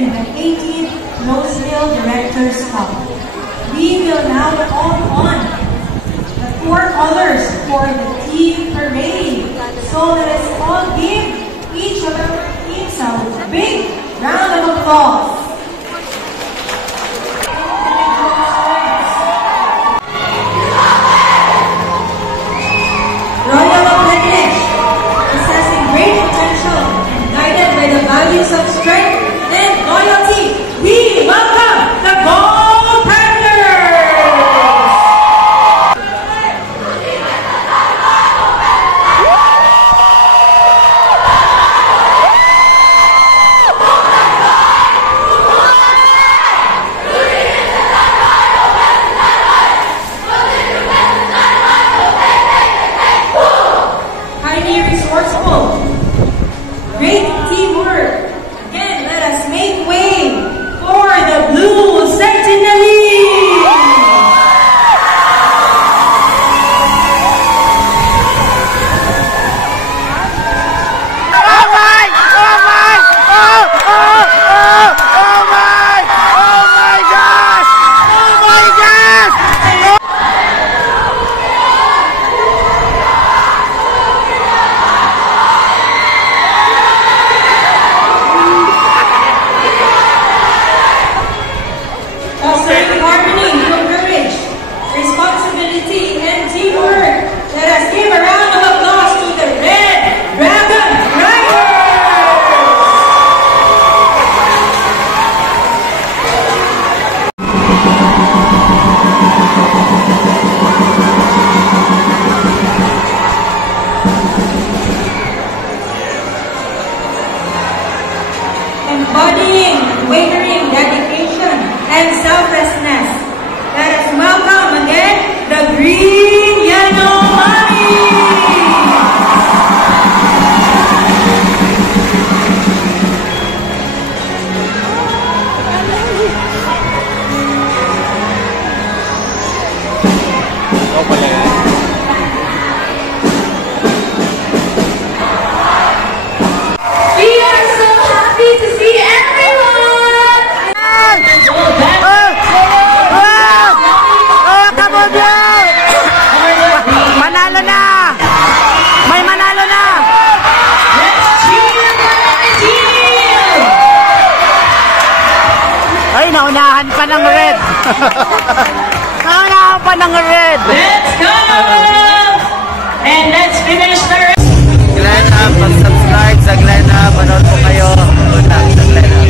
in the 18th Roseville Directors Cup. We will now call on the four colors for the team parade. So let us all give each of our teams a big round of applause. Royal Bangladesh, possessing great potential and guided by the values of strength and loyalty, we welcome the Gold Panthers! Highly resourceful, great teamwork. Again, let us make way for the Blue Sentinel. Fostering harmony through courage, responsibility, and teamwork. Let us give a round of applause to the Red Dragon Riders! Embodying unwavering dedication and selflessness. Let us welcome again the Green Yellow Money! We are so happy to see everyone! Manalo na! May manalo na! Let's cheer for the team! Ay, naunahan pa ng red! Naunahan pa ng red! Let's go! And let's finish the race! Glenn Up, mag-subscribe sa Glenn Up. Manood po kayo. Good luck sa Glenn Up.